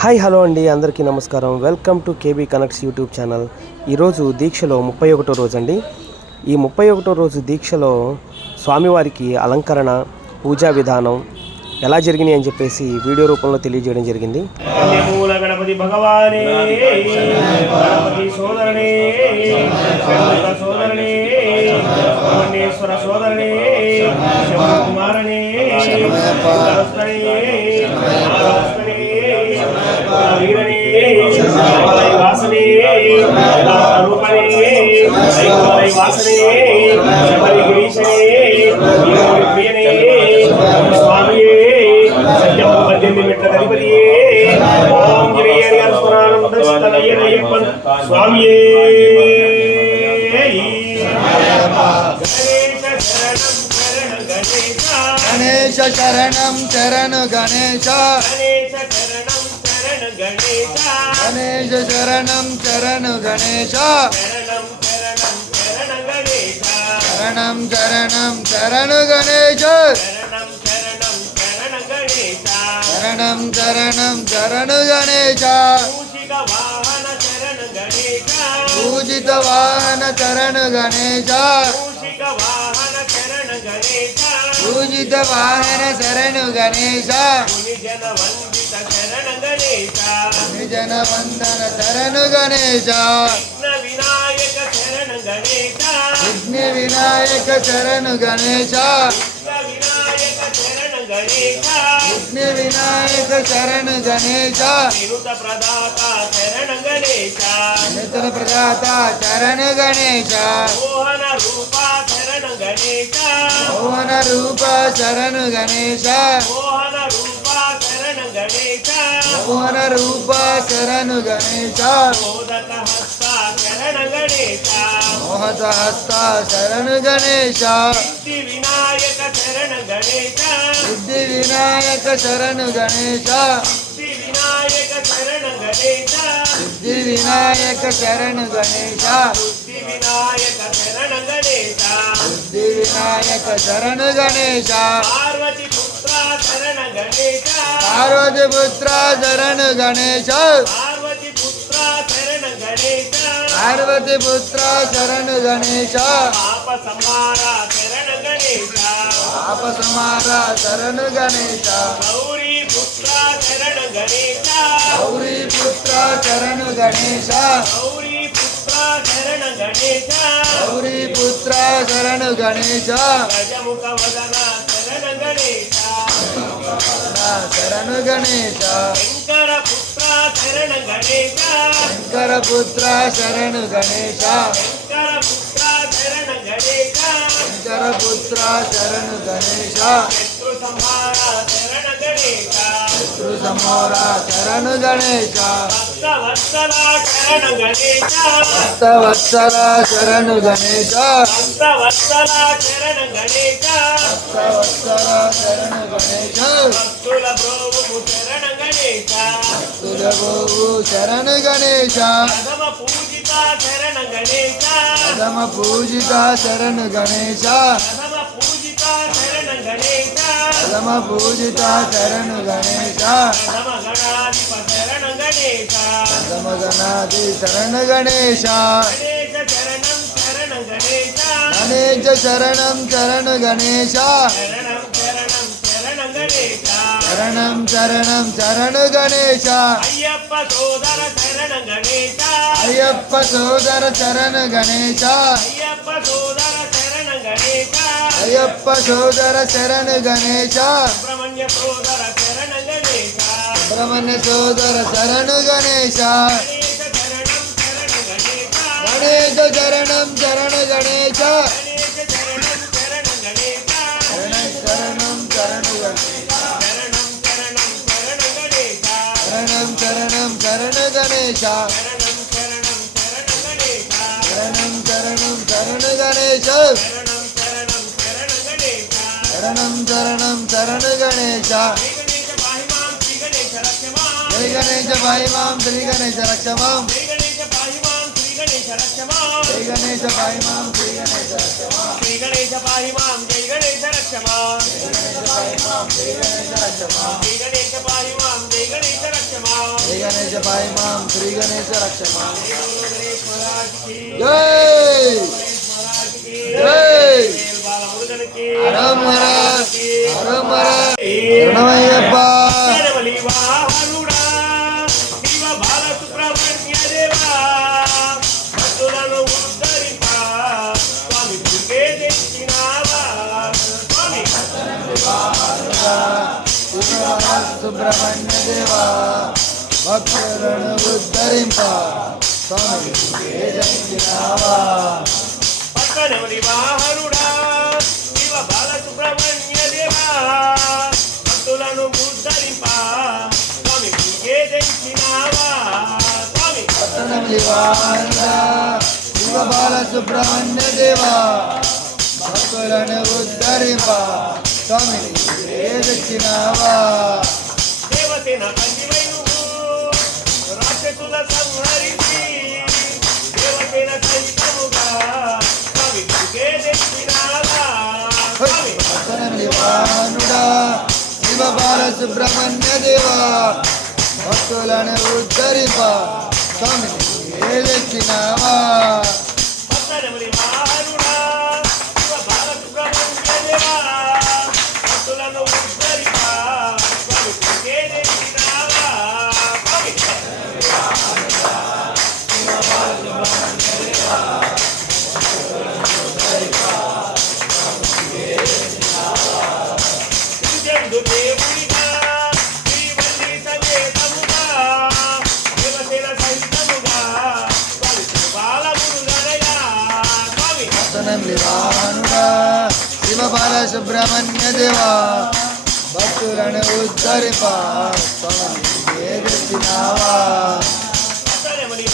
Hi hello అండి. అందరికీ నమస్కారం. Welcome to KB connects YouTube channel. ఈరోజు దీక్షలో ముప్పై ఒకటో రోజు అండి. ఈ ముప్పై ఒకటో రోజు దీక్షలో స్వామివారికి అలంకరణ పూజా విధానం ఎలా జరిగినాయి అని చెప్పేసి వీడియో రూపంలో తెలియజేయడం జరిగింది. గణపతి భగవానే గణేశ శరణం చరణు గణేశ. గణేశ శరణం చరణు గణేశ. శరణం శరణం శరణ గణేశ శరణం శరణం శరణ గణేశ శరణం శరణం శరణ గణేశ శరణం శరణం శరణ గణేశ మూషిక వాహన శరణ గణేశ విఘ్న వినాయక శరణ గణేశ. విఘ్న వినాయక శరణ గణేశ. ప్రదాత శరణ గణేశ. నితన ప్రదాత శరణ గణేశ. మోహన రూప శరణ గణేశ. మోహన రూప శరణ గణేశ. మోహన రూప శరణ గణేశ. మోహన రూప శరణ గణేశ. మోదక హస్త శరణ గణేశ మోహత హస్త శరణ గణేశ సిద్ధి వినాయక శరణ గణేశ సిద్ధి వినాయక శరణ గణేశ సిద్ధి వినాయక శరణ గణేశ సిద్ధి వినాయక శరణ గణేశ బుద్ధి వినాయక శరణ గణేశ సిద్ధి వినాయక శరణ గణేశ పార్వతి పుత్ర శరణ గణేశ పార్వతి పుత్ర శరణ గణేశ పార్వతి పుత్ర శరణ గణేశ పార్వతి పుత్ర శరణ గణేశ. పాప సంహార శరణ గణేశ. పాప సమార శరణ గణేశ. గౌరీ పుత్ర శరణ గణేశ. గౌరీ పుత్ర శరణ గణేశ. గౌరీ పుత్ర శరణ గణేశ. గౌరీ పుత్ర శరణ గణేశ. గజముఖ వదన శరణ గణేశ. శరణ గణేశ. శంకర పుత్ర శరణ గణేశ. శంకర పుత్ర శరణ గణేశ. సమోర శరణ గణేశ. భక్త వత్సల శరణ గణేశ. భక్త వత్సల శరణ గణేశ. భక్త వత్సల శరణ గణేశ భక్త వత్సల శరణ గణేశ భక్తుల బ్రోవు శరణ గణేశ తులగోవు శరణ గణేశ ప్రథమ పూజిత శరణ గణేశ. ప్రథమ పూజిత శరణ గణేశ. ప్రథమ పూజిత శరణ గణేశ. పరమ పూజిత శరణు గణేశ. ప్రథమ గణాది శరణ గణేశ. గణేశ శరణం చరణ గణేశ గణేశ శరణం శరణ గణేశ. గణేశ శరణం శరణం శరణ గణేశ అయ్యప్ప సోదర శరణ గణేశ. అయ్యప్ప సోదర శరణ గణేశ. అయ్యప్ప సోదర శరణ గణేశ. అయ్యప్ప సోదర శరణ గణేశ సుబ్రహ్మణ్య సోదర శరణ గణేశ బ్రహ్మణ్య సోదర శరణ గణేశ గణేశ శరణం శరణ గణేశ గణేశ శరణం శరణ గణేశ శరణ గణేశ శరణం శరణం శరణ గణేశ శరణ గణేశ గణేశ శ్రీ గణేశ గణేశ జై గణేశ రక్షమాం భాయి మాం శ్రీ గణేశ రక్షమాం శ్రీ గణేశ పాహిమాం శ్రీ గణేశ రక్షమాం జై గణేశ శ్రీ గణేశ రక్షమాం శ్రీ గణేశ పాహిమాం జై గణేశ రక్షమాం జై గణేశ శ్రీ రక్షమాం జై గణేశ రక్షమాం జై బాల సుబ్రహ్మణ్య దేవా భక్తులను ఉద్ధరింప స్వామి పక్కనవలి వాహనుడా శివ బాల సుబ్రహ్మణ్య దేవా భక్తులను ఉద్ధరింప. స్వామి తెచ్చినావా స్వామి శివ బాల సుబ్రహ్మణ్య దేవ భక్తులను ఉద్ధరింప. స్వామిని వేదచ్చినావా దేవసేన కంటివై నువ్వు రాక్షసుల సంహరించి సుబ్రహ్మణ్య దేవ భక్తులను ఉద్ధరింప. స్వామి వేదచ్చినావా సుబ్రహ్మణ్య దేవా భక్తులను ఉద్ధరిపా స్వామిని వేదచ్చినావా పట్టణముని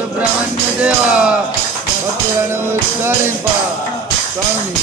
సుబ్రహ్మణ్య దేవ భక్తులను ఉద్ధరింప. స్వామి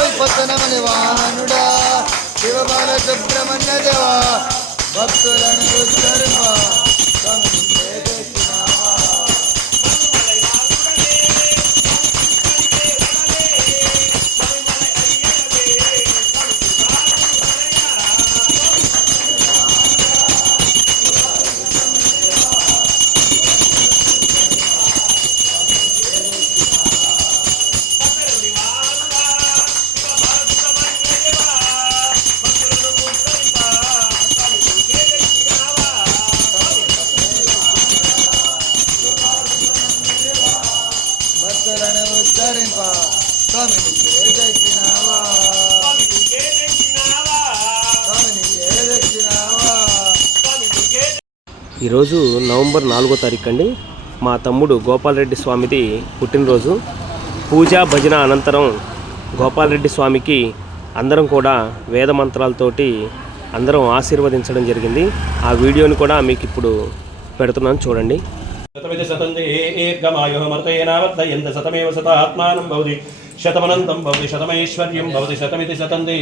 ఓయ్ పట్టణంలి వాహనుడా శివ బాల సుబ్రహ్మణ్య దేవ భక్తులను ఉద్ధరింప. ఈరోజు నవంబర్ నాలుగో తారీఖు అండి. మా తమ్ముడు గోపాలరెడ్డి స్వామిది పుట్టినరోజు. పూజా భజన అనంతరం గోపాలరెడ్డి స్వామికి అందరం కూడా వేద మంత్రాలతోటి అందరం ఆశీర్వదించడం జరిగింది. ఆ వీడియోని కూడా మీకు ఇప్పుడు పెడుతున్నాను చూడండి. శతమనంతం భవతి శతమైశ్వర్యం భవతి శతమితి శతంది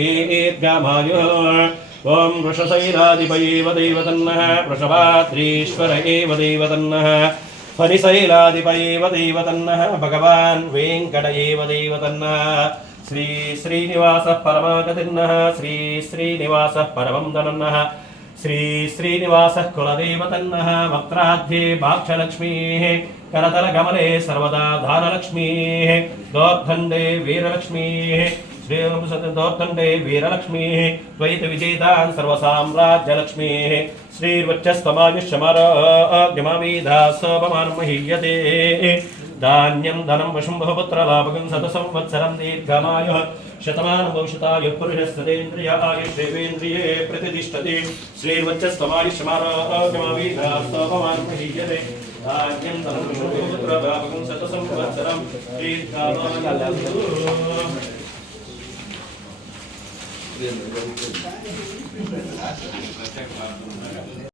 ॐ वृषशैलादिप एव दैवतन्नः वृषभाद्रीश्वर एव दैवतन्नः हरिशैलादिप एव दैवतन्नः भगवान् वेङ्कट एव दैवतन्नः श्री श्रीनिवासः परमागतिर्नः श्री श्रीनिवासः परमं धनन्नः श्री श्रीनिवासः कुलदेवतन्नः वक्त्राध्ये भाक्षलक्ष्मीः करतलकमले सर्वदा धारलक्ष्मीः दोर्धन्दे वीरलक्ष्मीः श्रीरघुसतोर्दण्डे वीरलक्ष्मी त्वयित विजेतान् सर्वसाम्राज्यलक्ष्मीः श्रीर्वच्चस्तमायुष्यमराद्यमावेधासोपमानं महीयते धनम वशुंभपुत्र वशुम्भपुत्रलाभकं शतसंवत्सरं, दीर्घमायुः, शतमानं भविष्यतायुः पुरुषस्तदेन्द्रिय प्रतिष्ठते। श्रीर्वच्चस्तमायुष्यमाराद्यमावेधासोपमानं महीयते Thank you.